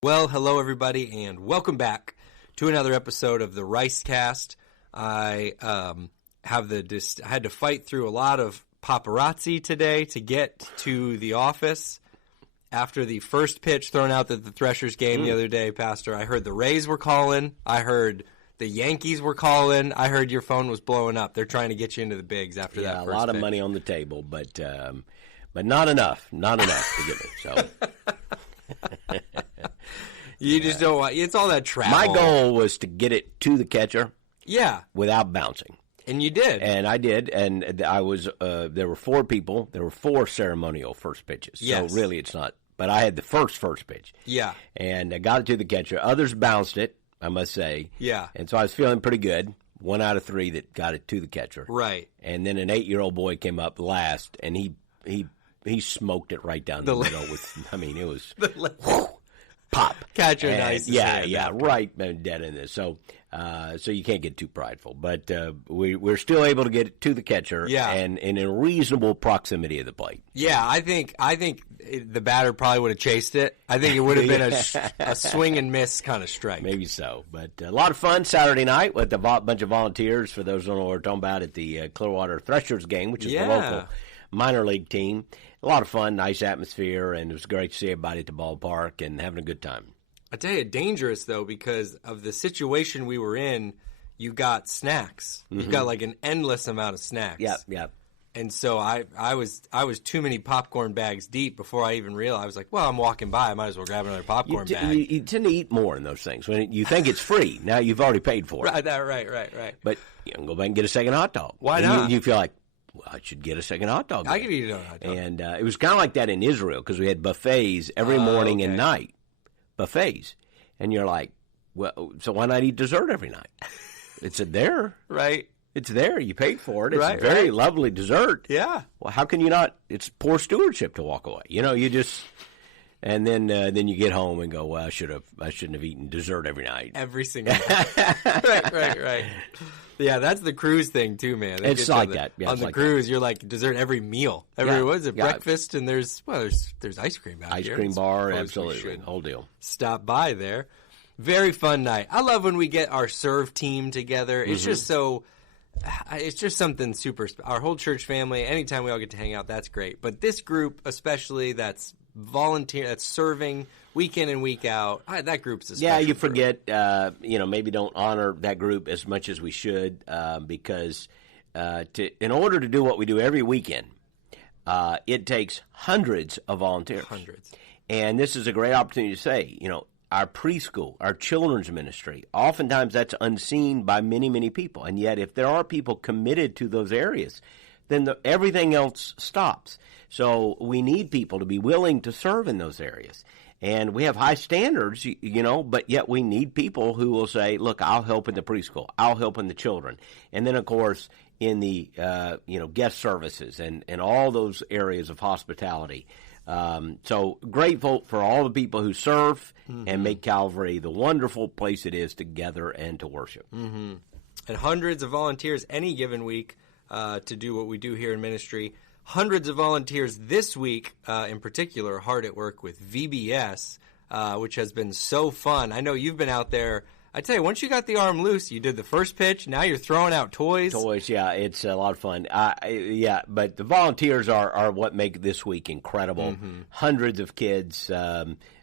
Well, hello everybody, and welcome back to another episode of the Ricecast. I had to fight through a lot of paparazzi today to get to the office after the first pitch thrown out at the Threshers game the other day, Pastor. I heard the Rays were calling. I heard the Yankees were calling. I heard your phone was blowing up. They're trying to get you into the bigs after that first pitch. Yeah, a lot of money on the table, but not enough. Not enough to get me. So. You just don't want – it's all that travel. My goal was to get it to the catcher without bouncing. And you did. And I did, and I was there were four people. There were four ceremonial first pitches. Yes. So really it's not – but I had the first pitch. Yeah. And I got it to the catcher. Others bounced it, I must say. Yeah. And so I was feeling pretty good. 1 out of 3 that got it to the catcher. Right. And then an 8-year-old boy came up last, and he smoked it right down the middle with – I mean, it was – pop. Catcher nice. Yeah, right dead in this. So you can't get too prideful. But we're still able to get it to the catcher and in a reasonable proximity of the plate. Yeah, I think the batter probably would have chased it. I think it would have been a swing and miss kind of strike. Maybe so. But a lot of fun Saturday night with a bunch of volunteers, for those who don't know what we're talking about, at the Clearwater Threshers game, which is the local minor league team. A lot of fun, nice atmosphere, and it was great to see everybody at the ballpark and having a good time. I tell you, dangerous, though, because of the situation we were in, you got snacks. Mm-hmm. You got like an endless amount of snacks. Yep. And so I was too many popcorn bags deep before I even realized. I was like, well, I'm walking by. I might as well grab another popcorn bag. You tend to eat more in those things. When you think it's free, now you've already paid for it. Right. But you can go back and get a second hot dog. Why not? You feel like, well, I should get a second hot dog. I could eat a hot dog. And it was kind of like that in Israel, because we had buffets every morning and night. Buffets. And you're like, well, so why not eat dessert every night? It's there. Right. It's there. You paid for it. It's a very lovely dessert. Yeah. Well, how can you not? It's poor stewardship to walk away. You just... And then you get home and go, well, I shouldn't have eaten dessert every night. Every single night. Right. Yeah, that's the cruise thing too, man. It's like that. Yeah, on the cruise, you're like dessert every meal. What is it? Breakfast, and there's ice cream out here. Ice cream bar, absolutely. Whole deal. Stop by there. Very fun night. I love when we get our serve team together. It's just so... It's just something super... Our whole church family, anytime we all get to hang out, that's great. But this group especially, that's volunteer, that's serving week in and week out, that group's a special you group. forget, maybe don't honor that group as much as we should, because in order to do what we do every weekend, it takes hundreds of volunteers. Hundreds. And this is a great opportunity to say, our preschool, our children's ministry, oftentimes that's unseen by many, many people. And yet if there are people committed to those areas, then everything else stops. So we need people to be willing to serve in those areas. And we have high standards, but yet we need people who will say, look, I'll help in the preschool. I'll help in the children. And then, of course, in the, guest services and all those areas of hospitality. So grateful for all the people who serve and make Calvary the wonderful place it is to gather and to worship. Mm-hmm. And hundreds of volunteers any given week to do what we do here in ministry. Hundreds of volunteers this week, in particular, hard at work with VBS, which has been so fun. I know you've been out there. I tell you, once you got the arm loose, you did the first pitch. Now you're throwing out toys. Yeah, it's a lot of fun. But the volunteers are what make this week incredible. Mm-hmm. Hundreds of kids,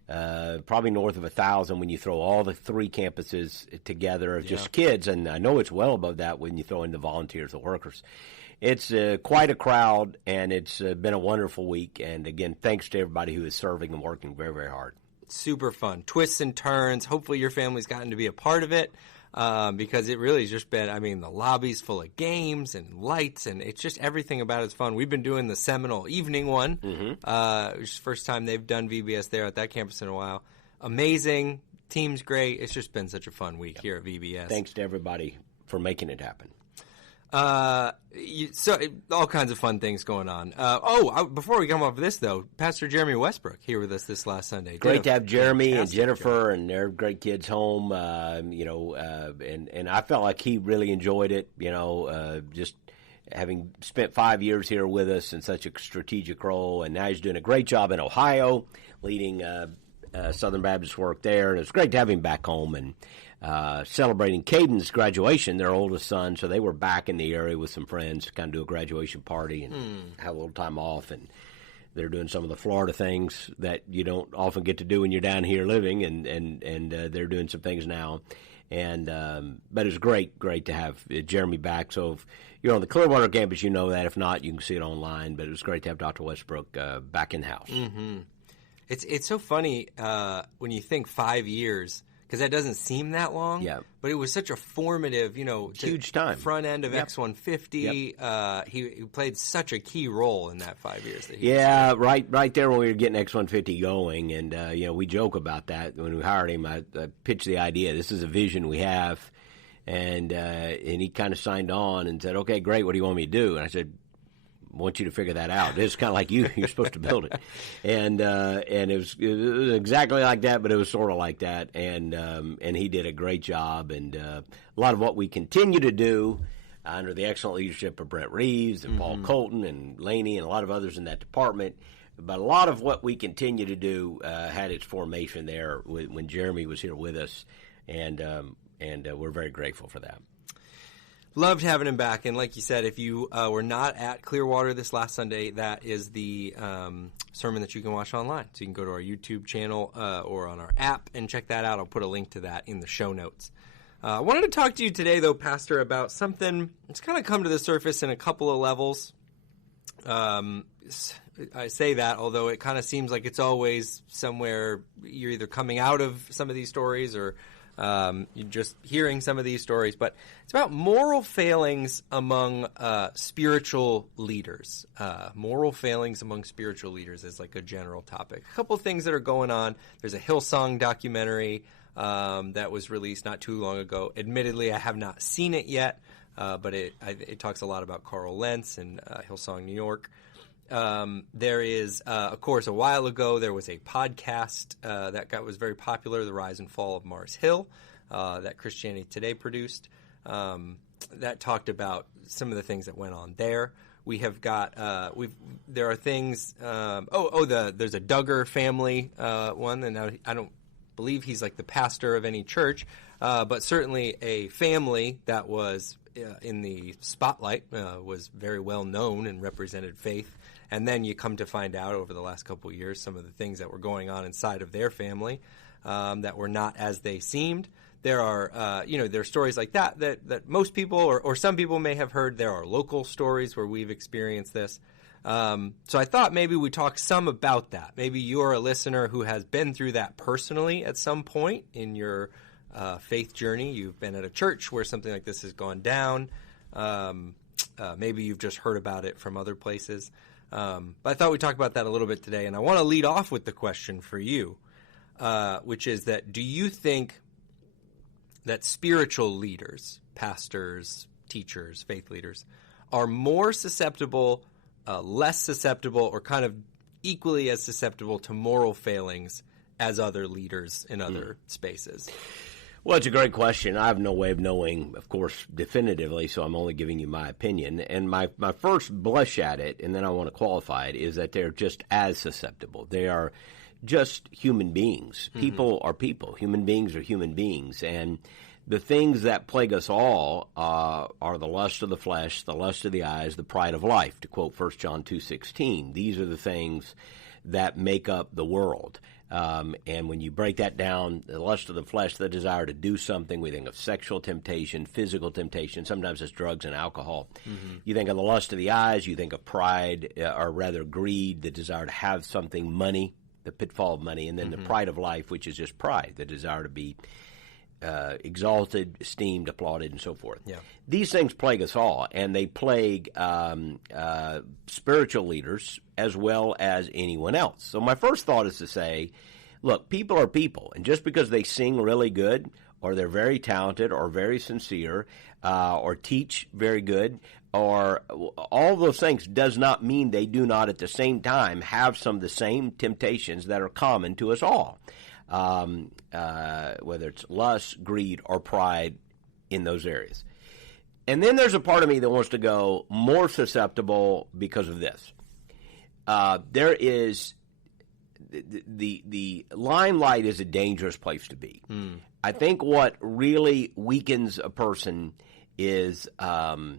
probably north of 1,000 when you throw all the 3 campuses together of just kids. And I know it's well above that when you throw in the volunteers, the workers. It's quite a crowd, and it's been a wonderful week. And, again, thanks to everybody who is serving and working very, very hard. Super fun. Twists and turns. Hopefully your family's gotten to be a part of it because it really has just been, the lobby's full of games and lights, and it's just everything about it's fun. We've been doing the Seminole evening one. Mm-hmm. Which is the first time they've done VBS there at that campus in a while. Amazing. Team's great. It's just been such a fun week here at VBS. Thanks to everybody for making it happen. So all kinds of fun things going on. Before we come off of this, though, Pastor Jeremy Westbrook here with us this last Sunday. Great to have Jeremy and Jennifer and their great kids home. And I felt like he really enjoyed it. Just having spent 5 years here with us in such a strategic role, and now he's doing a great job in Ohio, leading Southern Baptist work there, and it was great to have him back home and celebrating Caden's graduation, their oldest son. So they were back in the area with some friends to kind of do a graduation party and have a little time off. And they're doing some of the Florida things that you don't often get to do when you're down here living, and they're doing some things now. And but it was great to have Jeremy back. So if you're on the Clearwater campus, you know that. If not, you can see it online. But it was great to have Dr. Westbrook back in house. Mm-hmm. It's so funny when you think 5 years, because that doesn't seem that long. Yeah. But it was such a formative, huge time. Front end of X-150. Yep. He played such a key role in that 5 years. That he was right there when we were getting X-150 going, and we joke about that when we hired him. I pitched the idea. This is a vision we have, and he kind of signed on and said, "Okay, great. What do you want me to do?" And I said, want you to figure that out. It's kind of like you're supposed to build it, and it was exactly like that, but it was sort of like that, and he did a great job, and a lot of what we continue to do under the excellent leadership of Brett Reeves and Paul Colton and Laney and a lot of others in that department, but a lot of what we continue to do had its formation there when Jeremy was here with us, and we're very grateful for that. Loved having him back, and like you said, if you were not at Clearwater this last Sunday, that is the sermon that you can watch online. So you can go to our YouTube channel or on our app and check that out. I'll put a link to that in the show notes. I wanted to talk to you today, though, Pastor, about something that's kind of come to the surface in a couple of levels. I say that, although it kind of seems like it's always somewhere you're either coming out of some of these stories or you're just hearing some of these stories, but it's about moral failings among spiritual leaders. Moral failings among spiritual leaders is like a general topic. A couple of things that are going on. There's a Hillsong documentary that was released not too long ago. Admittedly, I have not seen it yet, but it talks a lot about Carl Lentz and Hillsong New York. There is, of course, a while ago, there was a podcast that was very popular, The Rise and Fall of Mars Hill, that Christianity Today produced, that talked about some of the things that went on there. We have got, there are things, there's a Duggar family one, and now I don't believe he's like the pastor of any church, but certainly a family that was in the spotlight, was very well known and represented faith. And then you come to find out over the last couple of years some of the things that were going on inside of their family that were not as they seemed. There are, there are stories like that most people or some people may have heard. There are local stories where we've experienced this. So I thought maybe we talk some about that. Maybe you're a listener who has been through that personally at some point in your faith journey. You've been at a church where something like this has gone down. Maybe you've just heard about it from other places. But I thought we'd talk about that a little bit today, and I want to lead off with the question for you, which is that do you think that spiritual leaders, pastors, teachers, faith leaders, are more susceptible, less susceptible, or kind of equally as susceptible to moral failings as other leaders in other spaces? Well, it's a great question. I have no way of knowing, of course, definitively, so I'm only giving you my opinion. And my first blush at it, and then I want to qualify it, is that they're just as susceptible. They are just human beings. People are people. Human beings are human beings. And the things that plague us all are the lust of the flesh, the lust of the eyes, the pride of life, to quote 1 John 2:16. These are the things that make up the world. And when you break that down, the lust of the flesh, the desire to do something, we think of sexual temptation, physical temptation, sometimes it's drugs and alcohol. You think of the lust of the eyes, you think of pride, or rather greed, the desire to have something, money, the pitfall of money, and then the pride of life, which is just pride, the desire to be exalted, esteemed, applauded, and so forth. Yeah. These things plague us all, and they plague spiritual leaders as well as anyone else. So my first thought is to say, look, people are people, and just because they sing really good, or they're very talented, or very sincere, or teach very good, or all those things does not mean they do not at the same time have some of the same temptations that are common to us all. Whether it's lust, greed, or pride in those areas. And then there's a part of me that wants to go more susceptible because of this. the limelight is a dangerous place to be. I think what really weakens a person is the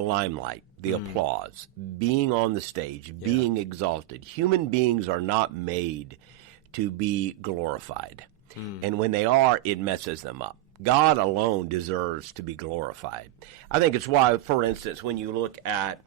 limelight, the applause, being on the stage, being exalted. Human beings are not made to be glorified. And when they are, it messes them up. God alone deserves to be glorified. I think it's why, for instance, when you look at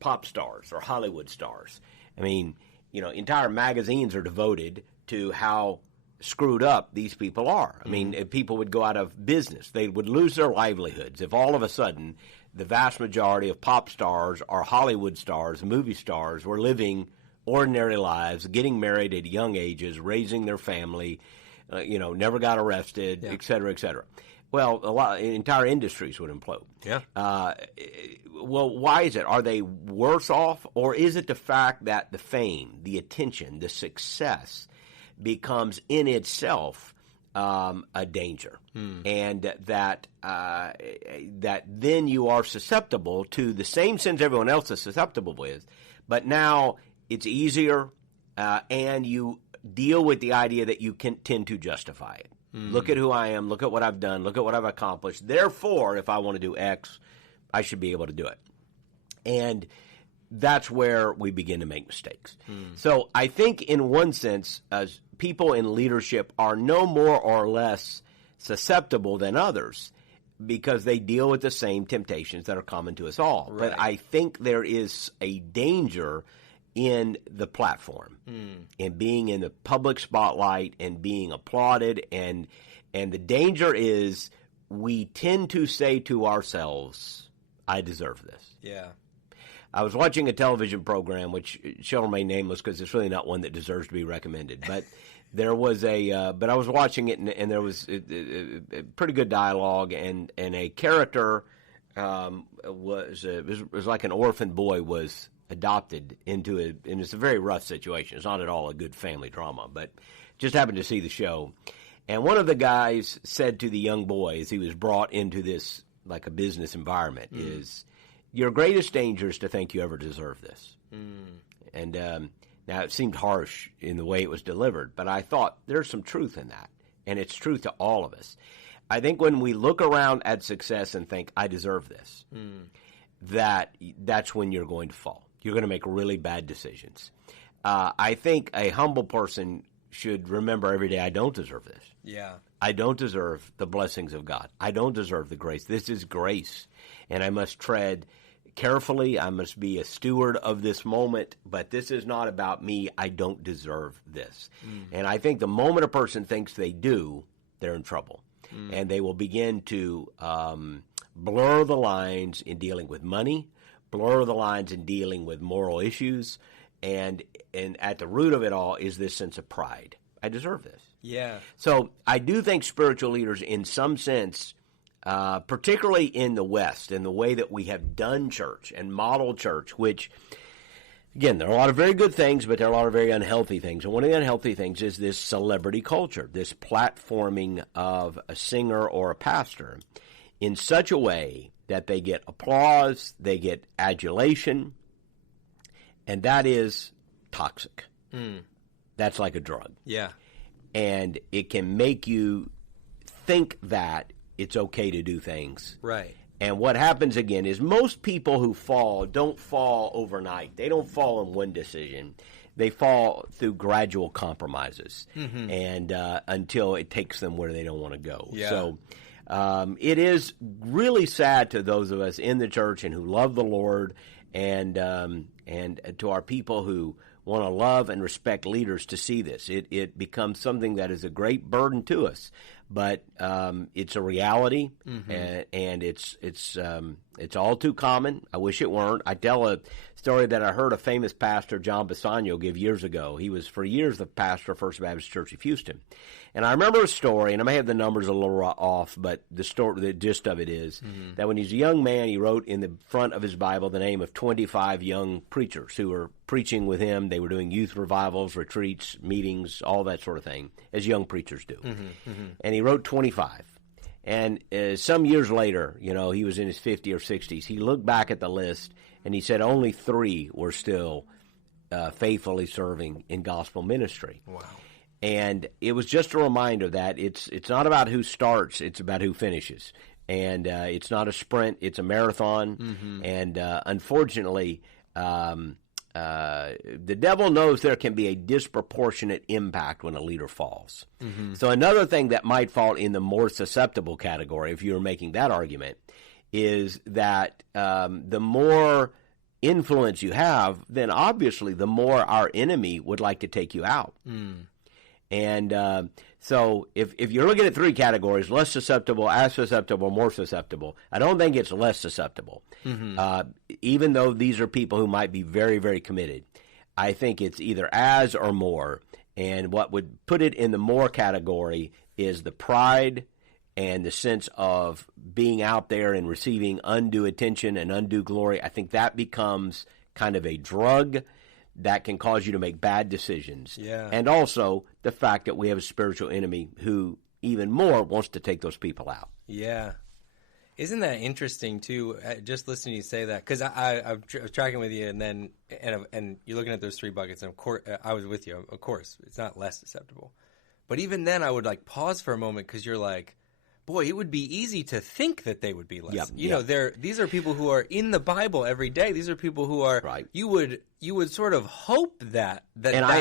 pop stars or Hollywood stars, I mean, entire magazines are devoted to how screwed up these people are. I mean, if people would go out of business. They would lose their livelihoods if all of a sudden the vast majority of pop stars or Hollywood stars, movie stars, were living ordinary lives, getting married at young ages, raising their family, never got arrested, et cetera, et cetera. Well, entire industries would implode. Yeah. Well, why is it? Are they worse off, or is it the fact that the fame, the attention, the success becomes in itself a danger, and that then you are susceptible to the same sins everyone else is susceptible with, but now it's easier, and you deal with the idea that you can tend to justify it. Look at who I am. Look at what I've done. Look at what I've accomplished. Therefore, if I want to do X, I should be able to do it. And that's where we begin to make mistakes. So I think in one sense, as people in leadership are no more or less susceptible than others because they deal with the same temptations that are common to us all. Right. But I think there is a danger in the platform and being in the public spotlight and being applauded. And the danger is we tend to say to ourselves, I deserve this. Yeah. I was watching a television program, which shall remain nameless because it's really not one that deserves to be recommended. But there was but I was watching it, and there was a pretty good dialogue, and a character was like an orphan boy was adopted and it's a very rough situation. It's not at all a good family drama, but just happened to see the show. And one of the guys said to the young boy as he was brought into this, like a business environment, is, your greatest danger is to think you ever deserve this. And now it seemed harsh in the way it was delivered, but I thought there's some truth in that, and it's truth to all of us. I think when we look around at success and think, I deserve this, that's when you're going to fall. You're going to make really bad decisions. I think a humble person should remember every day, I don't deserve this. Yeah. I don't deserve the blessings of God. I don't deserve the grace. This is grace, and I must tread carefully. I must be a steward of this moment, but this is not about me. I don't deserve this. And I think the moment a person thinks they do, they're in trouble. And they will begin to blur the lines in dealing with money, blur the lines in dealing with moral issues, and at the root of it all is this sense of pride. I deserve this. Yeah. So I do think spiritual leaders, in some sense, particularly in the West, in the way that we have done church and modeled church, which, again, there are a lot of very good things, but there are a lot of very unhealthy things. And one of the unhealthy things is this celebrity culture, this platforming of a singer or a pastor in such a way that they get applause, they get adulation, and that is toxic. That's like a drug. Yeah. And it can make you think that it's okay to do things. Right. And what happens again is most people who fall don't fall overnight. They don't fall in one decision. They fall through gradual compromises and until it takes them where they don't want to go. Yeah. So it is really sad to those of us in the church and who love the Lord and to our people who want to love and respect leaders to see this. It becomes something that is a great burden to us, but it's a reality, and it's all too common. I wish it weren't. I tell a story that I heard a famous pastor, John Bassanio, give years ago. He was for years the pastor of First Baptist Church of Houston. And I remember a story, and I may have the numbers a little off, but the gist of it is that when he was a young man, he wrote in the front of his Bible the name of 25 young preachers who were preaching with him. They were doing youth revivals, retreats, meetings, all that sort of thing, as young preachers do. And he wrote 25. And some years later, he was in his 50s or 60s, he looked back at the list, and he said only 3 were still faithfully serving in gospel ministry. Wow. And it was just a reminder that it's not about who starts, it's about who finishes. And it's not a sprint, it's a marathon. Mm-hmm. And unfortunately, the devil knows there can be a disproportionate impact when a leader falls. Mm-hmm. So another thing that might fall in the more susceptible category, if you were making that argument, is that the more influence you have, then obviously the more our enemy would like to take you out. Mm. And so if you're looking at three categories, less susceptible, as susceptible, more susceptible, I don't think it's less susceptible. Mm-hmm. Even though these are people who might be very, very committed, I think it's either as or more. And what would put it in the more category is the pride and the sense of being out there and receiving undue attention and undue glory. I think that becomes kind of a drug that can cause you to make bad decisions. Yeah. And also the fact that we have a spiritual enemy who even more wants to take those people out. Yeah. Isn't that interesting, too, just listening to you say that? Because I was tracking with you, and you're looking at those three buckets, and of course, I was with you. Of course, it's not less susceptible. But even then, I would like pause for a moment because you're like, boy, it would be easy to think that they would be less. Yep, you know, these are people who are in the Bible every day. These are people who are right. You would sort of hope that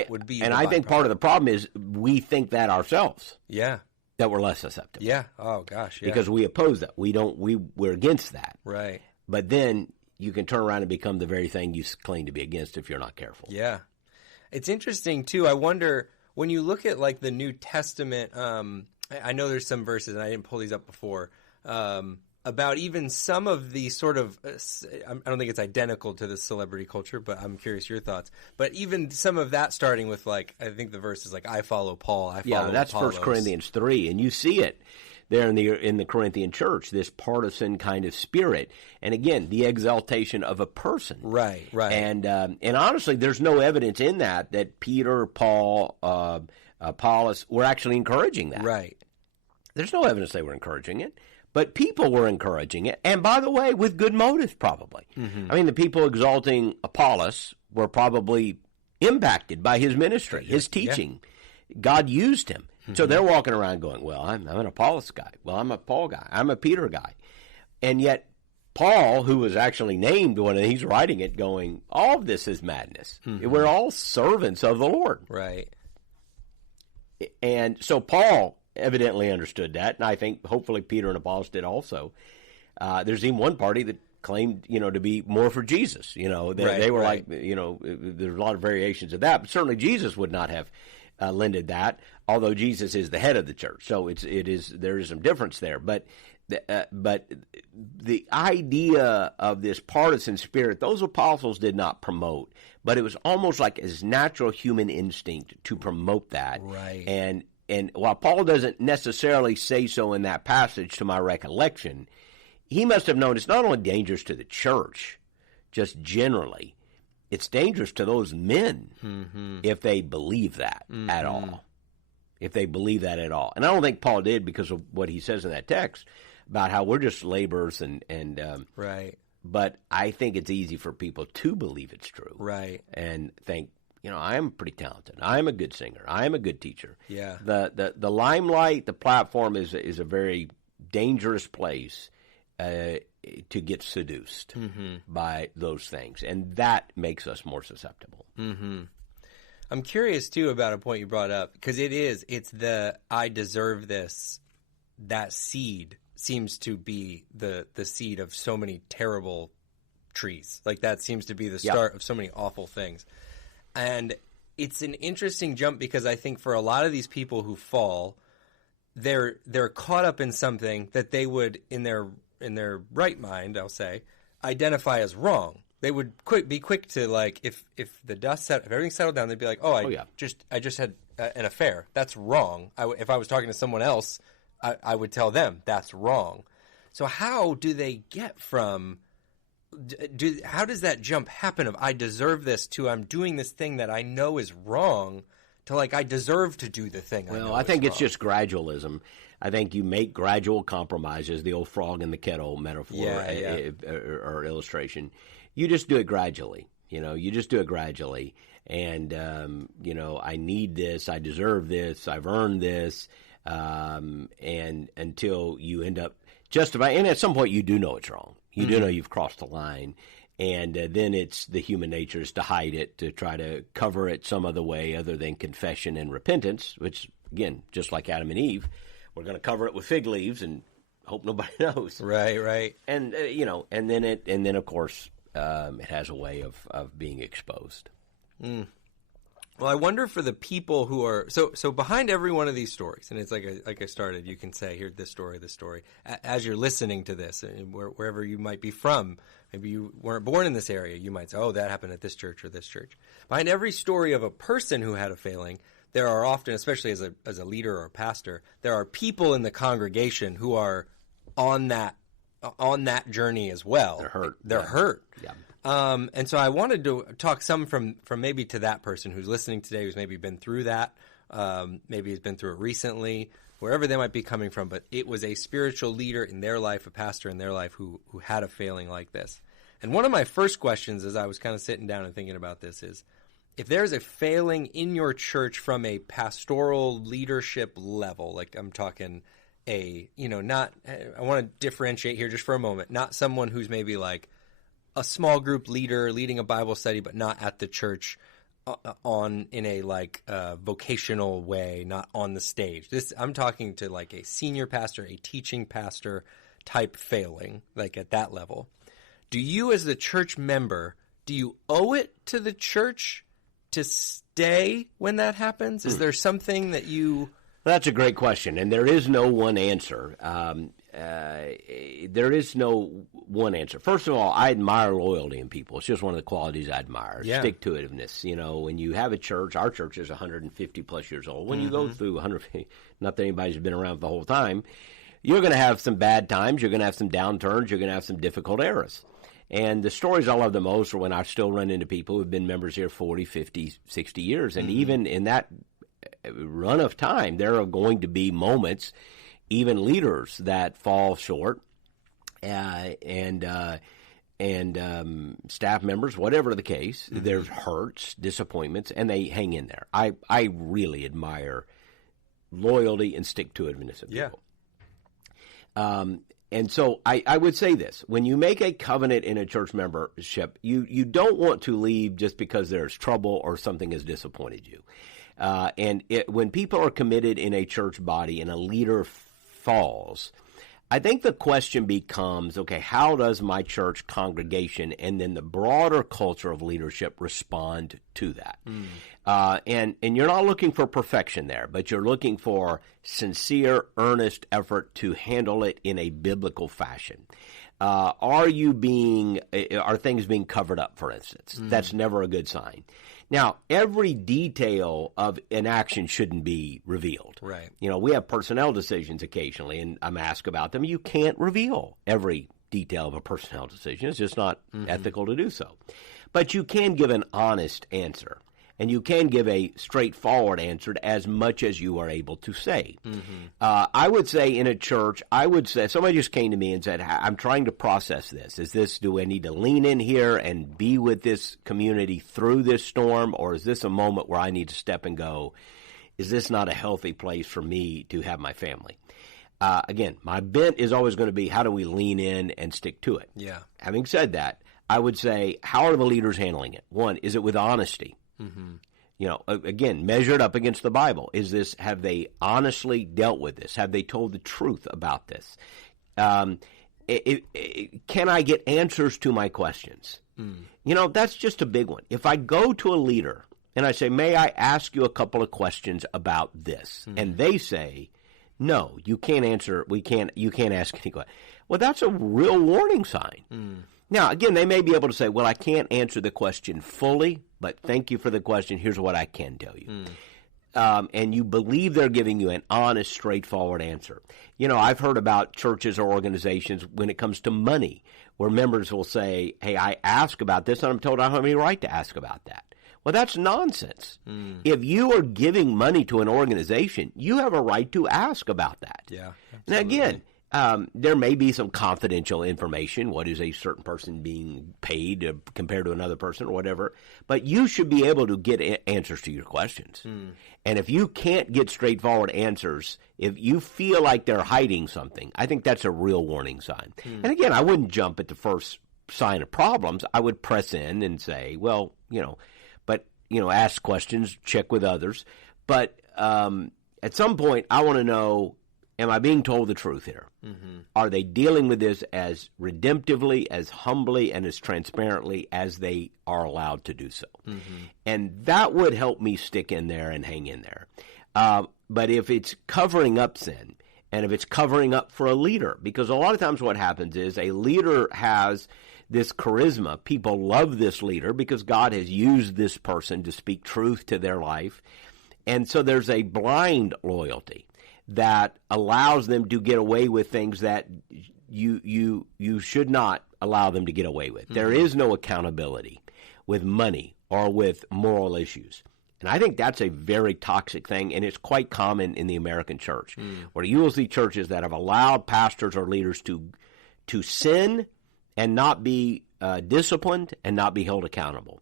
would be. And I think part of the problem is we think that ourselves. Yeah. That we're less susceptible. Yeah. Oh gosh. Yeah. Because we oppose that. We're against that. Right. But then you can turn around and become the very thing you claim to be against if you're not careful. Yeah. It's interesting too. I wonder when you look at like the New Testament. I know there's some verses, and I didn't pull these up before, about even some of the sort of I don't think it's identical to the celebrity culture, but I'm curious your thoughts. But even some of that starting with like, I think the verse is like, I follow Paul, I follow that's Apollos. 1 Corinthians 3, and you see it there in the Corinthian church, this partisan kind of spirit. And again, the exaltation of a person. Right. And honestly, there's no evidence in that Peter, Paul, Apollos were actually encouraging that. Right. There's no evidence they were encouraging it, but people were encouraging it. And by the way, with good motive, probably. Mm-hmm. I mean, the people exalting Apollos were probably impacted by his ministry, his teaching. Yeah. God used him. Mm-hmm. So they're walking around going, well, I'm an Apollos guy. Well, I'm a Paul guy. I'm a Peter guy. And yet Paul, who was actually named when he's writing it, going, all of this is madness. Mm-hmm. We're all servants of the Lord. Right. And so Paul evidently understood that, and I think hopefully Peter and Apollos did also. There's even one party that claimed, to be more for Jesus. They were like, there's a lot of variations of that, but certainly Jesus would not have lended that, although Jesus is the head of the church. So there is some difference there. But the idea of this partisan spirit, those apostles did not promote, but it was almost like his natural human instinct to promote that. Right. And while Paul doesn't necessarily say so in that passage to my recollection, he must have known it's not only dangerous to the church, just generally, it's dangerous to those men if they believe that at all. If they believe that at all. And I don't think Paul did because of what he says in that text about how we're just laborers and right. But I think it's easy for people to believe it's true. Right. And think, I am pretty talented. I am a good singer. I am a good teacher. Yeah. The limelight, the platform is a very dangerous place to get seduced by those things. And that makes us more susceptible. Mm-hmm. I'm curious, too, about a point you brought up, because it's the I deserve this, that seed seems to be the seed of so many terrible trees. Like that seems to be the start of so many awful things. And it's an interesting jump because I think for a lot of these people who fall, they're caught up in something that they would, in their right mind, I'll say, identify as wrong. They would be quick to, like, if the dust if everything settled down, they'd be like, I just had an affair. That's wrong. If I was talking to someone else, I would tell them that's wrong. So how do they get from how does that jump happen of I deserve this to I'm doing this thing that I know is wrong to like I deserve to do the thing I know is wrong? I think it's just gradualism. I think you make gradual compromises, the old frog in the kettle metaphor or illustration. You just do it gradually. You just do it gradually. and I need this, I deserve this, I've earned this, and until you end up justifying, and at some point you do know it's wrong. You do know you've crossed the line, and then it's the human nature is to hide it, to try to cover it some other way other than confession and repentance, which, again, just like Adam and Eve, we're going to cover it with fig leaves and hope nobody knows. Right. And, and then of course, it has a way of being exposed. Mm. Well, I wonder for the people who are so behind every one of these stories, and it's like I started, you can say, here, this story. As you're listening to this, and wherever you might be from, maybe you weren't born in this area, you might say, oh, that happened at this church or this church. Behind every story of a person who had a failing, there are often, especially as a leader or a pastor, there are people in the congregation who are on that journey as well. They're hurt. Yeah. And so I wanted to talk some from maybe to that person who's listening today, who's maybe been through that, maybe has been through it recently, wherever they might be coming from. But it was a spiritual leader in their life, a pastor in their life who had a failing like this. And one of my first questions as I was kind of sitting down and thinking about this is, if there's a failing in your church from a pastoral leadership level, like I'm talking I want to differentiate here just for a moment, not someone who's maybe like a small group leader leading a Bible study, but not at the church in a vocational way, not on the stage. I'm talking to like a senior pastor, a teaching pastor type failing, like at that level. Do you as the church member, do you owe it to the church to stay when that happens? Is there something that you... That's a great question, and there is no one answer. There is no one answer. First of all, I admire loyalty in people. It's just one of the qualities I admire. Yeah. Stick-to-itiveness. When you have a church, our church is 150-plus years old. When you go through 150, not that anybody's been around the whole time, you're going to have some bad times. You're going to have some downturns. You're going to have some difficult eras. And the stories I love the most are when I still run into people who've been members here 40, 50, 60 years. And even in that run of time, there are going to be moments, even leaders, that fall short, and staff members, whatever the case, there's hurts, disappointments, and they hang in there. I really admire loyalty and stick-to-itiveness of people. And so I would say this. When you make a covenant in a church membership, you don't want to leave just because there's trouble or something has disappointed you. When people are committed in a church body and a leader falls, I think the question becomes, okay, how does my church congregation and then the broader culture of leadership respond to that? And you're not looking for perfection there, but you're looking for sincere, earnest effort to handle it in a biblical fashion. Are things being covered up, for instance? That's never a good sign. Now, every detail of an action shouldn't be revealed. Right. We have personnel decisions occasionally, and I'm asked about them. You can't reveal every detail of a personnel decision. It's just not ethical to do so. But you can give an honest answer, and you can give a straightforward answer as much as you are able to say. I would say in a church, somebody just came to me and said, I'm trying to process this. Do I need to lean in here and be with this community through this storm, or is this a moment where I need to step and go, is this not a healthy place for me to have my family? Again, my bent is always going to be, how do we lean in and stick to it? Yeah. Having said that, I would say, how are the leaders handling it? One, is it with honesty? Again, measured up against the Bible. Have they honestly dealt with this? Have they told the truth about this? Can I get answers to my questions? That's just a big one. If I go to a leader and I say, may I ask you a couple of questions about this? And they say, no, you can't answer. You can't ask any questions. Well, that's a real warning sign. Now, again, they may be able to say, well, I can't answer the question fully, but thank you for the question. Here's what I can tell you. And you believe they're giving you an honest, straightforward answer. I've heard about churches or organizations when it comes to money, where members will say, hey, I ask about this, and I'm told I don't have any right to ask about that. Well, that's nonsense. If you are giving money to an organization, you have a right to ask about that. Yeah. Now, again, There may be some confidential information. What is a certain person being paid compared to another person or whatever? But you should be able to get answers to your questions. And if you can't get straightforward answers, if you feel like they're hiding something, I think that's a real warning sign. And again, I wouldn't jump at the first sign of problems. I would press in and say, well, ask questions, check with others. But at some point, I want to know, am I being told the truth here? Are they dealing with this as redemptively, as humbly, and as transparently as they are allowed to do so? And that would help me stick in there and hang in there. But if it's covering up sin, and if it's covering up for a leader, because a lot of times what happens is a leader has this charisma. People love this leader because God has used this person to speak truth to their life. And so there's a blind loyalty that allows them to get away with things that you should not allow them to get away with. There is no accountability with money or with moral issues. And I think that's a very toxic thing, and it's quite common in the American church, where you will see churches that have allowed pastors or leaders to sin and not be disciplined and not be held accountable.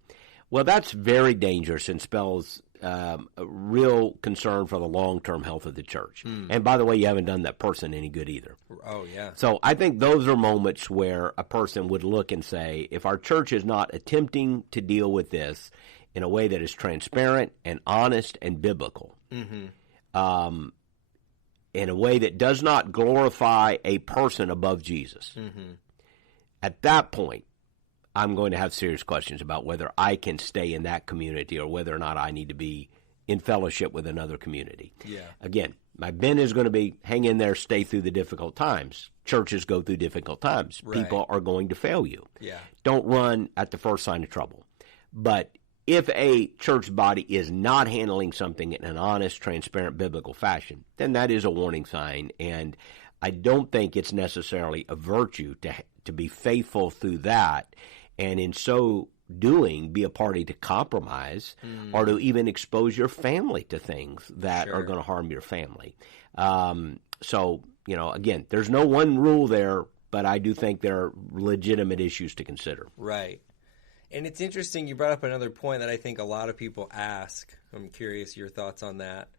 Well, that's very dangerous and spells a real concern for the long-term health of the church. And by the way, you haven't done that person any good either. Oh, yeah. So I think those are moments where a person would look and say, if our church is not attempting to deal with this in a way that is transparent and honest and biblical, in a way that does not glorify a person above Jesus, at that point, I'm going to have serious questions about whether I can stay in that community or whether or not I need to be in fellowship with another community. Yeah. Again, my bent is going to be hang in there, stay through the difficult times. Churches go through difficult times. Right. People are going to fail you. Yeah. Don't run at the first sign of trouble. But if a church body is not handling something in an honest, transparent, biblical fashion, then that is a warning sign. And I don't think it's necessarily a virtue to be faithful through that, and in so doing, be a party to compromise or to even expose your family to things that are going to harm your family. So, again, there's no one rule there, but I do think there are legitimate issues to consider. Right. And it's interesting, you brought up another point that I think a lot of people ask. I'm curious your thoughts on that.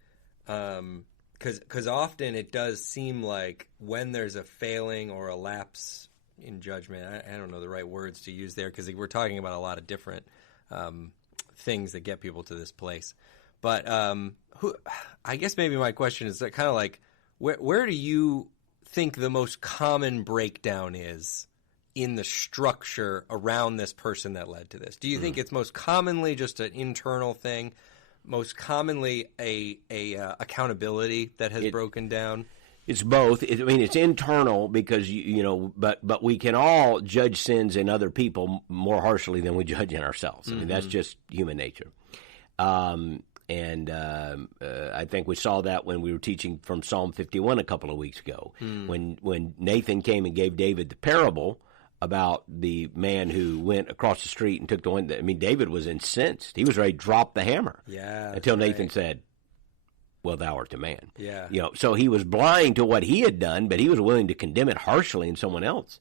Because often it does seem like when there's a failing or a lapse in judgment, I don't know the right words to use there because we're talking about a lot of different things that get people to this place. But I guess maybe my question is kind of like, where do you think the most common breakdown is in the structure around this person that led to this? Do you think it's most commonly just an internal thing, most commonly a accountability that has broken down? It's both. It's internal because but we can all judge sins in other people more harshly than we judge in ourselves. I mean, that's just human nature. I think we saw that when we were teaching from Psalm 51 a couple of weeks ago, when Nathan came and gave David the parable about the man who went across the street and took the one. David was incensed. He was ready to drop the hammer. Yeah. Until Nathan said, "Well, thou art the man." Yeah. So he was blind to what he had done, but he was willing to condemn it harshly in someone else.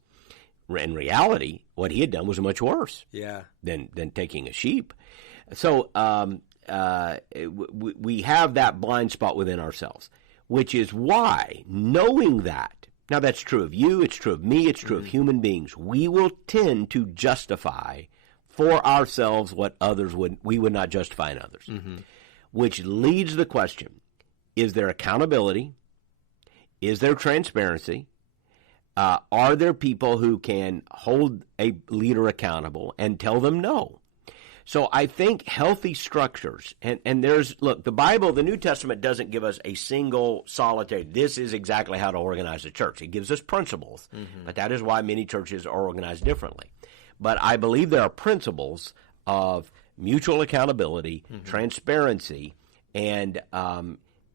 In reality, what he had done was much worse. Yeah. Than taking a sheep. So we have that blind spot within ourselves, which is why knowing that. Now, that's true of you, it's true of me, it's true of human beings. We will tend to justify for ourselves what we would not justify in others, which leads the question, is there accountability? Is there transparency? Are there people who can hold a leader accountable and tell them no? So I think healthy structures, and the Bible, the New Testament doesn't give us a single solitary, this is exactly how to organize a church. It gives us principles, but that is why many churches are organized differently. But I believe there are principles of mutual accountability, transparency, and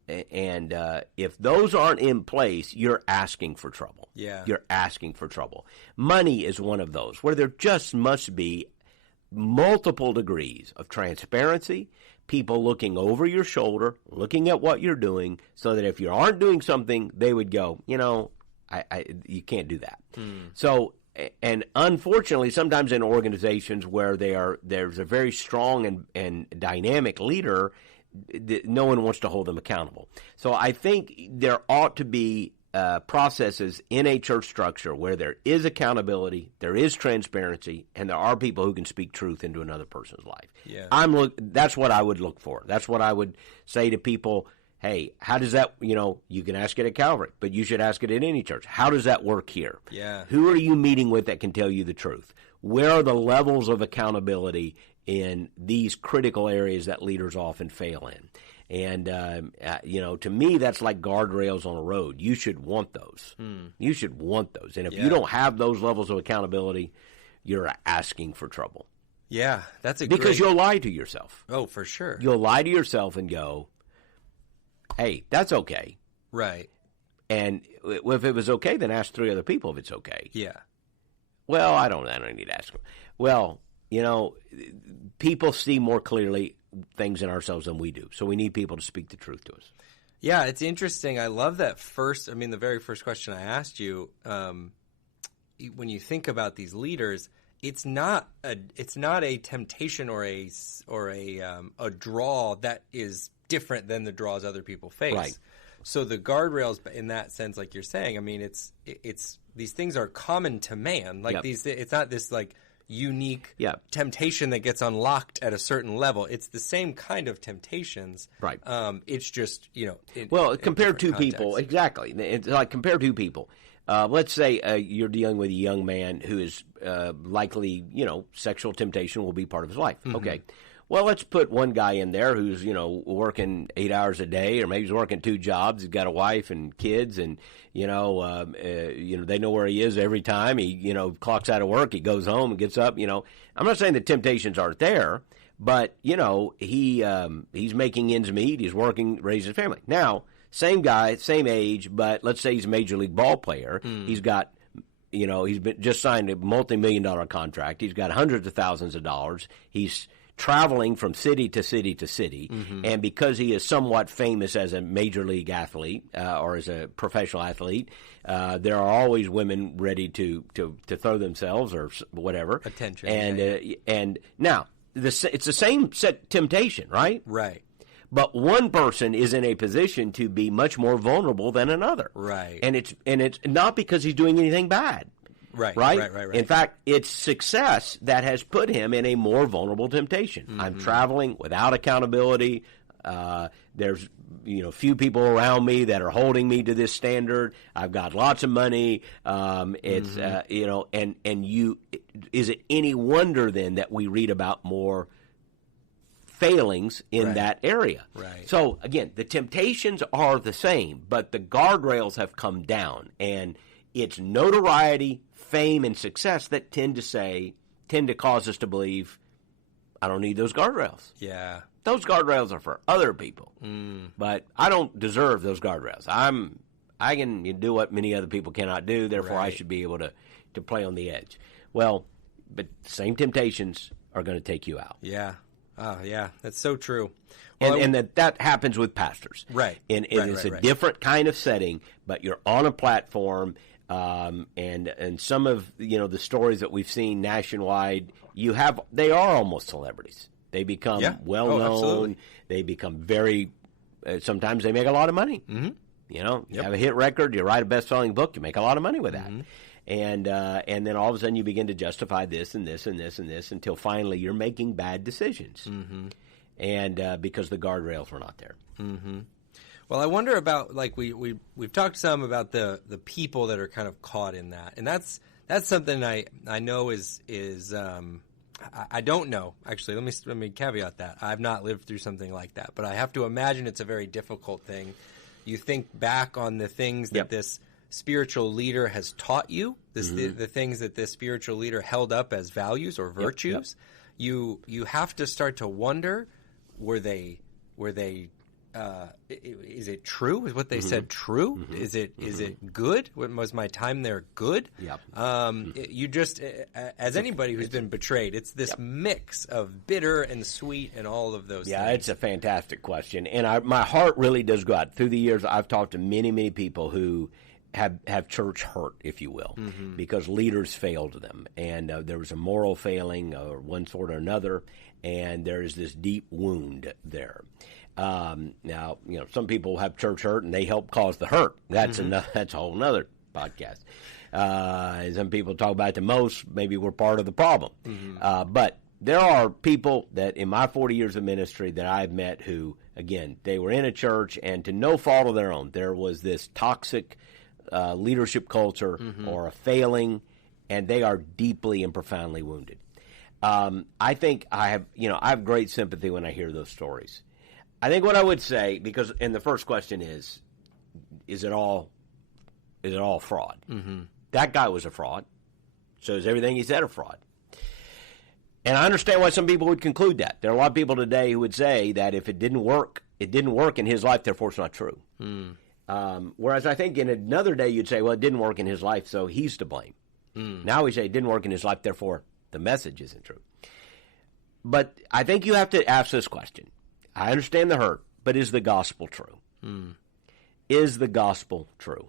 if those aren't in place, you're asking for trouble. Yeah. You're asking for trouble. Money is one of those, where there just must be multiple degrees of transparency, people looking over your shoulder, looking at what you're doing, so that if you aren't doing something, they would go, You can't do that. So, and unfortunately, sometimes in organizations where there's a very strong and dynamic leader, no one wants to hold them accountable. So I think there ought to be processes in a church structure where there is accountability, there is transparency, and there are people who can speak truth into another person's life. Yeah. That's what I would look for. That's what I would say to people. Hey, how does that, you can ask it at Calvary, but you should ask it at any church. How does that work here? Yeah. Who are you meeting with that can tell you the truth? Where are the levels of accountability in these critical areas that leaders often fail in? And, to me, that's like guardrails on a road. You should want those. You should want those. And if you don't have those levels of accountability, you're asking for trouble. Yeah, that's because you'll lie to yourself. Oh, for sure. You'll lie to yourself and go, hey, that's okay. Right. And if it was okay, then ask 3 other people if it's okay. Yeah. Well, I don't need to ask them. Well, people see more clearly things in ourselves than we do. So we need people to speak the truth to us. Yeah, it's interesting. I love that the very first question I asked you, when you think about these leaders, it's not a temptation or a draw that is different than the draws other people face. Right. So the guardrails, in that sense, like you're saying, I mean, it's these things are common to man. Like it's not this like unique temptation that gets unlocked at a certain level. It's the same kind of temptations. Right. It's just compare 2 people. Exactly. It's like compare 2 people. Let's say you're dealing with a young man who is likely, sexual temptation will be part of his life. Mm-hmm. Okay. Well, let's put one guy in there who's, working 8 hours a day, or maybe he's working 2 jobs. He's got a wife and kids, and they know where he is every time. He, clocks out of work, he goes home and gets up. I'm not saying the temptations aren't there, but he's making ends meet. He's working, raising his family. Now, same guy, same age, but let's say he's a major league ball player. He's got. He's just signed a multi-million-dollar contract. He's got hundreds of thousands of dollars. He's traveling from city to city to city, and because he is somewhat famous as a major league athlete or as a professional athlete, there are always women ready to throw themselves or whatever attention. And now it's the same set temptation, right? Right. But one person is in a position to be much more vulnerable than another, right? And it's not because he's doing anything bad. Right. In fact, it's success that has put him in a more vulnerable temptation. Mm-hmm. I'm traveling without accountability. There's few people around me that are holding me to this standard. I've got lots of money. Is it any wonder then that we read about more failings in that area? Right. So again, the temptations are the same, but the guardrails have come down, and it's notoriety, fame, and success that tend to cause us to believe, I don't need those guardrails. Yeah. Those guardrails are for other people. But I don't deserve those guardrails. I can do what many other people cannot do, therefore I should be able to play on the edge. Well, but same temptations are going to take you out. Yeah. Oh, yeah. That's so true. Well, and that happens with pastors. Right. And it's a different kind of setting, but you're on a platform. And some of the stories that we've seen nationwide, they are almost celebrities. They become well known. They become very. Sometimes they make a lot of money. Mm-hmm. You have a hit record. You write a best-selling book. You make a lot of money with that. Mm-hmm. And then all of a sudden you begin to justify this and this and this and this until finally you're making bad decisions. Mm-hmm. And because the guardrails were not there. Mm-hmm. Well, I wonder about, like, we've talked some about the people that are kind of caught in that, and that's something I know is I don't know, actually. Let me caveat that. I've not lived through something like that, but I have to imagine it's a very difficult thing. You think back on the things that this spiritual leader has taught you, the things that this spiritual leader held up as values or virtues. You have to start to wonder, were they is it true? Is what they said true? Is it good? Was my time there good? You just, as anybody who's been betrayed, it's this mix of bitter and sweet and all of those things. Yeah, it's a fantastic question. And my heart really does go out. Through the years, I've talked to many, many people who have church hurt, if you will, because leaders failed them, and there was a moral failing or one sort or another, and there is this deep wound there. Now, some people have church hurt, and they help cause the hurt. That's that's a whole other podcast. Some people talk about it the most. Maybe we're part of the problem, but there are people that in my 40 years of ministry that I've met who, again, they were in a church, and to no fault of their own, there was this toxic leadership culture or a failing, and they are deeply and profoundly wounded. I think I have great sympathy when I hear those stories. I think what I would say, and the first question is it all fraud? That guy was a fraud. So is everything he said a fraud? And I understand why some people would conclude that. There are a lot of people today who would say that if it didn't work in his life, therefore it's not true. Whereas I think in another day you'd say, well, it didn't work in his life, so he's to blame. Now we say it didn't work in his life, therefore the message isn't true. But I think you have to ask this question. I understand the hurt, but is the gospel true? Is the gospel true?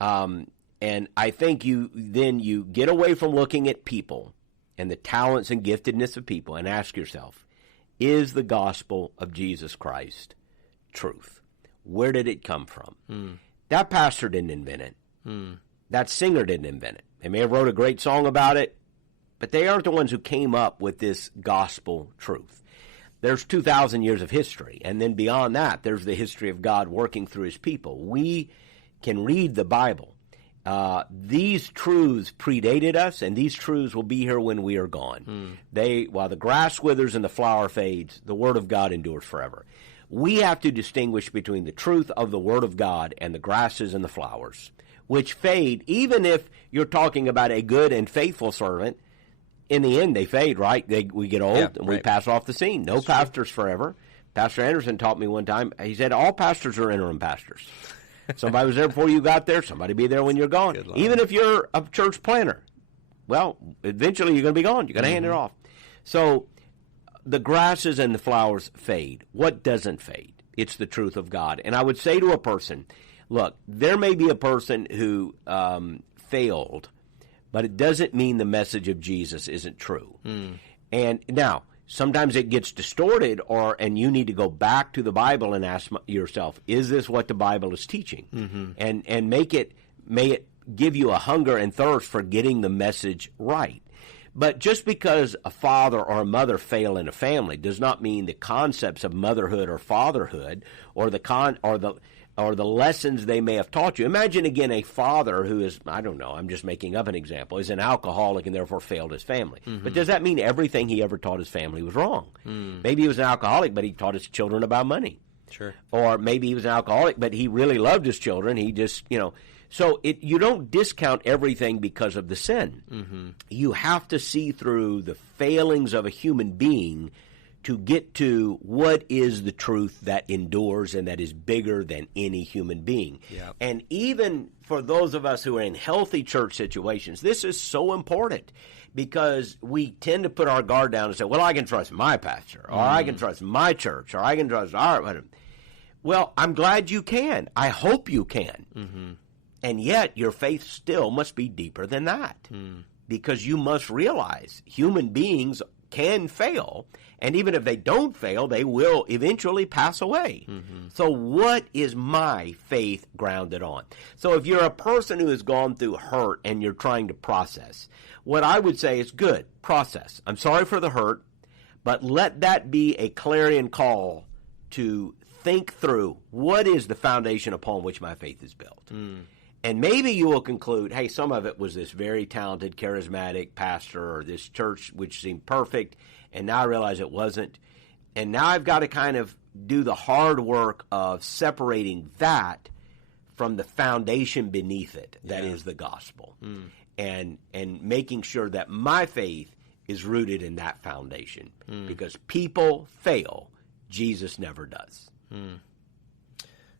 And I think you get away from looking at people and the talents and giftedness of people and ask yourself, is the gospel of Jesus Christ truth? Where did it come from? That pastor didn't invent it. That singer didn't invent it. They may have wrote a great song about it, but they aren't the ones who came up with this gospel truth. There's 2,000 years of history, and then beyond that, there's the history of God working through his people. We can read the Bible. These truths predated us, and these truths will be here when we are gone. While the grass withers and the flower fades, the word of God endures forever. We have to distinguish between the truth of the word of God and the grasses and the flowers, which fade, even if you're talking about a good and faithful servant. In the end, they fade, right? We get old, and we pass off the scene. No pastors forever. Pastor Anderson taught me one time, he said, all pastors are interim pastors. Somebody was there before you got there. Somebody be there when you're gone. Even if you're a church planner, well, eventually you're going to be gone. You're going to hand it off. So the grasses and the flowers fade. What doesn't fade? It's the truth of God. And I would say to a person, look, there may be a person who failed, but it doesn't mean the message of Jesus isn't true. And now, sometimes it gets distorted, and you need to go back to the Bible and ask yourself, is this what the Bible is teaching? And may it give you a hunger and thirst for getting the message right. But just because a father or a mother fail in a family does not mean the concepts of motherhood or fatherhood or the lessons they may have taught you. Imagine, again, a father who is, I don't know, I'm just making up an example, is an alcoholic and therefore failed his family. But does that mean everything he ever taught his family was wrong? Maybe he was an alcoholic, but he taught his children about money. Sure. Or maybe he was an alcoholic, but he really loved his children. He just, So you don't discount everything because of the sin. You have to see through the failings of a human being to get to what is the truth that endures and that is bigger than any human being. Yep. And even for those of us who are in healthy church situations, this is so important because we tend to put our guard down and say, well, I can trust my pastor, or I can trust my church, or I can trust our... Well, I'm glad you can. I hope you can. And yet your faith still must be deeper than that because you must realize human beings can fail, and even if they don't fail, they will eventually pass away. So what is my faith grounded on? So if you're a person who has gone through hurt and you're trying to process, what I would say is good, process. I'm sorry for the hurt, but let that be a clarion call to think through what is the foundation upon which my faith is built. And maybe you will conclude, hey, some of it was this very talented, charismatic pastor or this church which seemed perfect, and now I realize it wasn't. And now I've got to kind of do the hard work of separating that from the foundation beneath it, that is the gospel, and making sure that my faith is rooted in that foundation. Because people fail, Jesus never does.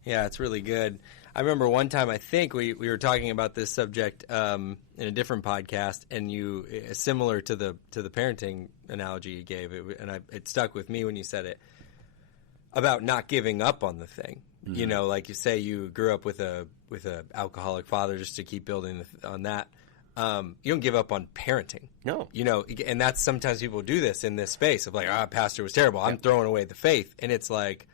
Yeah, it's really good. I remember one time, I think we were talking about this subject in a different podcast, and similar to the parenting analogy you gave, it stuck with me when you said it about not giving up on the thing. You know, like you say, you grew up with a alcoholic father, just to keep building on that. You don't give up on parenting. No. You know, and that's sometimes people do this in this space of like, pastor was terrible. I'm throwing away the faith. And it's like,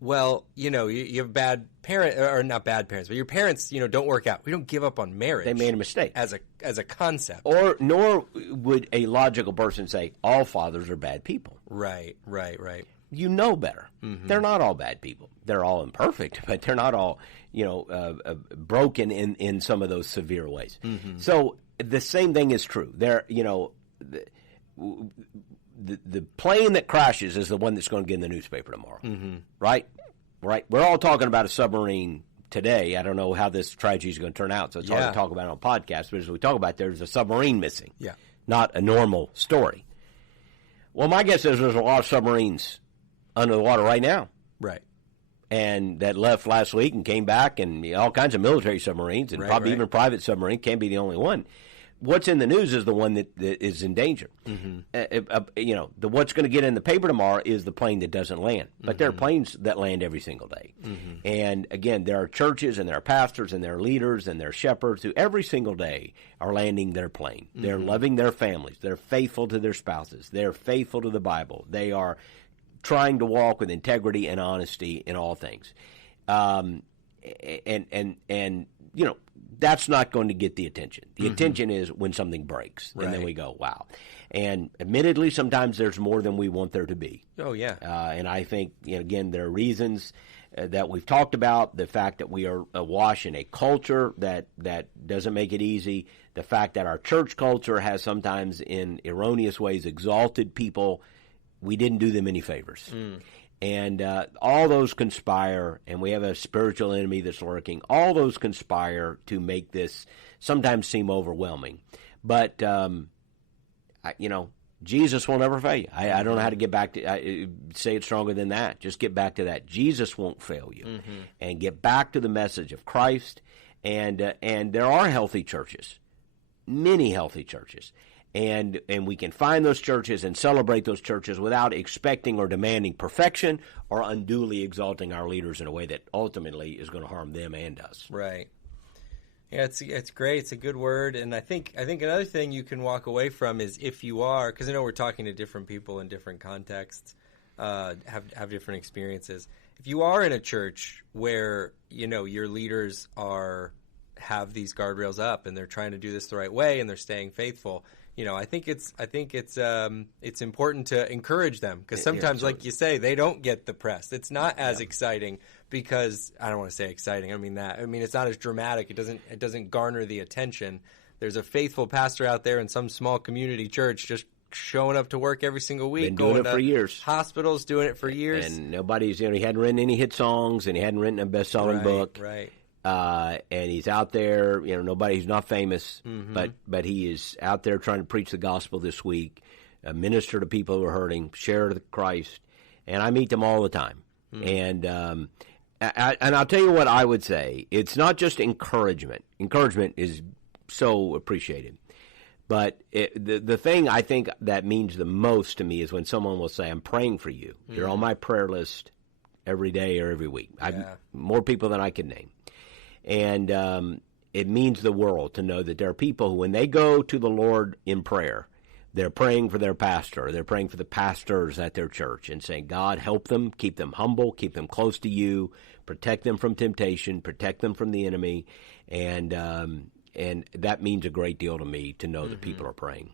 well, you know, you have bad parents, or not bad parents, but your parents, you know, don't work out. We don't give up on marriage. They made a mistake. As a concept. Nor would a logical person say all fathers are bad people. Right. You know better. They're not all bad people. They're all imperfect, but they're not all, you know, broken in some of those severe ways. So the same thing is true. There, you know, the plane that crashes is the one that's going to get in the newspaper tomorrow, right? We're all talking about a submarine today. I don't know how this tragedy is going to turn out, so it's hard to talk about it on podcast. But as we talk about, there's a submarine missing, not a normal story. Well, my guess is there's a lot of submarines under the water right now. Right. And that left last week and came back, and all kinds of military submarines, and probably even private submarine. Can't be the only one. What's in the news is the one that is in danger. You know, what's going to get in the paper tomorrow is the plane that doesn't land. But there are planes that land every single day. And, again, there are churches and there are pastors and there are leaders and there are shepherds who every single day are landing their plane. They're loving their families. They're faithful to their spouses. They're faithful to the Bible. They are trying to walk with integrity and honesty in all things. And you know, that's not going to get the attention. The attention is when something breaks, and then we go, wow. And admittedly, sometimes there's more than we want there to be. Oh, yeah. And I think, you know, again, there are reasons that we've talked about, the fact that we are awash in a culture that doesn't make it easy, the fact that our church culture has sometimes in erroneous ways exalted people. We didn't do them any favors. And all those conspire, and we have a spiritual enemy that's lurking. All those conspire to make this sometimes seem overwhelming. But, you know, Jesus will never fail you. I don't know how to get back to say it stronger than that. Just get back to that. Jesus won't fail you. And get back to the message of Christ. And there are healthy churches, many healthy churches. And we can find those churches and celebrate those churches without expecting or demanding perfection or unduly exalting our leaders in a way that ultimately is going to harm them and us. Right. Yeah, it's great. It's a good word, and I think another thing you can walk away from is if you are, because I know we're talking to different people in different contexts, have different experiences. If you are in a church where you know your leaders have these guardrails up and they're trying to do this the right way and they're staying faithful. You know, I think it's important to encourage them because sometimes, like you say, they don't get the press. It's not as exciting because I don't want to say exciting. I mean that. I mean it's not as dramatic. It doesn't garner the attention. There's a faithful pastor out there in some small community church just showing up to work every single week. Been doing it for years. Hospitals doing it for years. And nobody's, you know, he hadn't written any hit songs and he hadn't written a best-selling book. Right. And he's out there, you know, he's not famous, but he is out there trying to preach the gospel this week, minister to people who are hurting, share the Christ, and I meet them all the time. And I'll tell you what I would say. It's not just encouragement. Encouragement is so appreciated. But the thing I think that means the most to me is when someone will say, I'm praying for you. You're on my prayer list every day or every week. More people than I can name. And it means the world to know that there are people who, when they go to the Lord in prayer, they're praying for their pastor, they're praying for the pastors at their church and saying, God, help them, keep them humble, keep them close to you, protect them from temptation, protect them from the enemy. And that means a great deal to me to know that people are praying.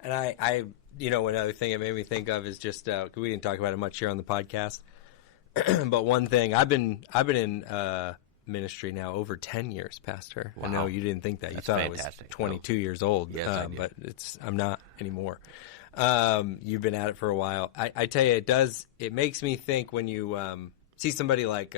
And I you know, another thing it made me think of is just, we didn't talk about it much here on the podcast, but one thing, I've been in ministry now over 10 years, Pastor. Wow. I know you didn't think that. You thought fantastic. I was 22 years old. Yes, but I'm not anymore. You've been at it for a while. I tell you, it makes me think when you see somebody like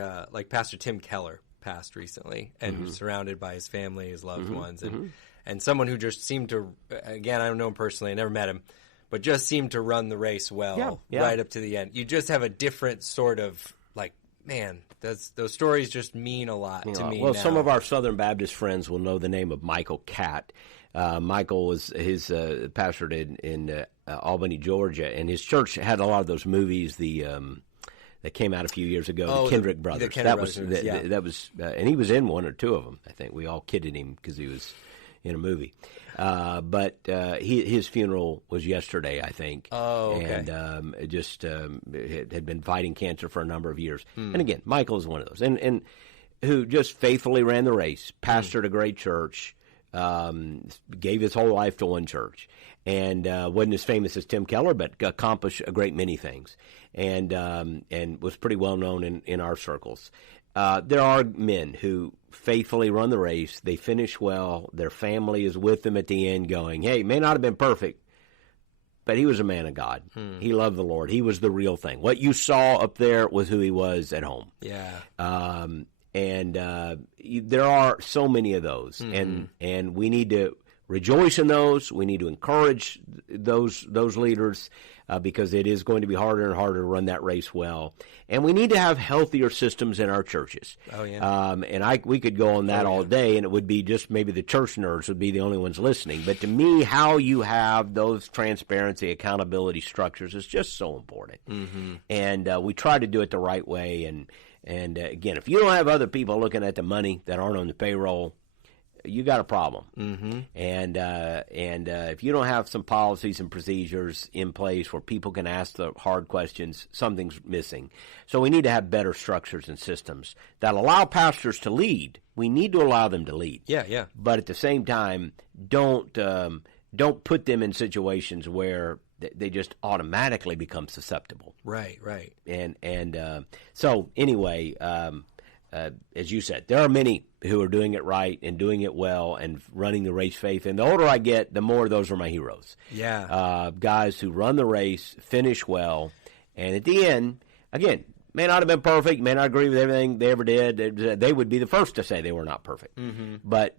Pastor Tim Keller passed recently and was surrounded by his family, his loved ones, and someone who just seemed to, again, I don't know him personally, I never met him, but just seemed to run the race well right up to the end. You just have a different sort of, like, man, those stories just mean a lot to me. Well, now. Some of our Southern Baptist friends will know the name of Michael Catt. Michael was his pastored in Albany, Georgia, and his church had a lot of those movies, the that came out a few years ago. Oh, the Kendrick Brothers. the Kendrick Brothers, yeah. That was, and he was in one or two of them. I think we all kidded him because he was in a movie. But his funeral was yesterday, I think. Oh, okay. And had been fighting cancer for a number of years. And again, Michael is one of those, and who just faithfully ran the race, pastored a great church, gave his whole life to one church, and wasn't as famous as Tim Keller, but accomplished a great many things, and was pretty well known in our circles. There are men who faithfully run the race. They finish well. Their family is with them at the end going, hey, may not have been perfect, but he was a man of God. He loved the Lord. He was the real thing. What you saw up there was who he was at home. Yeah. And there are so many of those, and we need to rejoice in those. We need to encourage those leaders because it is going to be harder and harder to run that race well. And we need to have healthier systems in our churches. Oh, yeah. And we could go on that all day, and it would be just maybe the church nerds would be the only ones listening. But to me, how you have those transparency, accountability structures is just so important. And we try to do it the right way. And again, if you don't have other people looking at the money that aren't on the payroll, you got a problem. And if you don't have some policies and procedures in place where people can ask the hard questions, something's missing. So we need to have better structures and systems that allow pastors to lead. We need to allow them to lead. Yeah. But at the same time, don't put them in situations where they just automatically become susceptible. Right. And so anyway, as you said, there are many who are doing it right and doing it well and running the race faith. And the older I get, the more those are my heroes. Yeah. Guys who run the race, finish well, and at the end, again, may not have been perfect, may not agree with everything they ever did. They would be the first to say they were not perfect. But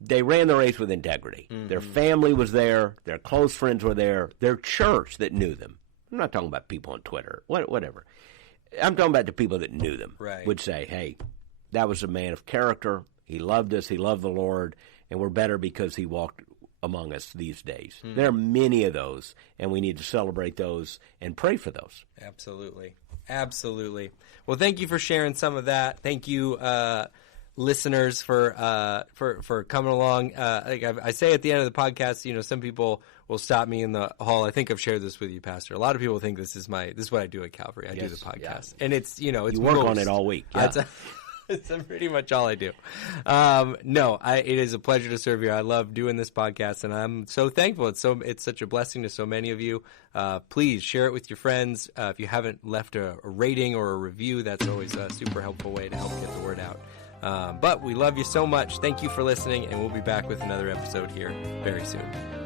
they ran the race with integrity. Their family was there. Their close friends were there. Their church that knew them. I'm not talking about people on Twitter, whatever. I'm talking about the people that knew them. Right. Would say, hey, that was a man of character. He loved us. He loved the Lord. And we're better because he walked among us these days. There are many of those, and we need to celebrate those and pray for those. Absolutely. Well, thank you for sharing some of that. Thank you, listeners, for coming along. Like I say at the end of the podcast, some people will stop me in the hall. I think I've shared this with you, Pastor. A lot of people think this is what I do at Calvary. I do the podcast, and it's it's you work on it all week. Yeah. It's pretty much all I do. It is a pleasure to serve you. I love doing this podcast, and I'm so thankful. It's such a blessing to so many of you. Please share it with your friends. If you haven't left a rating or a review, that's always a super helpful way to help get the word out. But we love you so much. Thank you for listening, and we'll be back with another episode here very soon.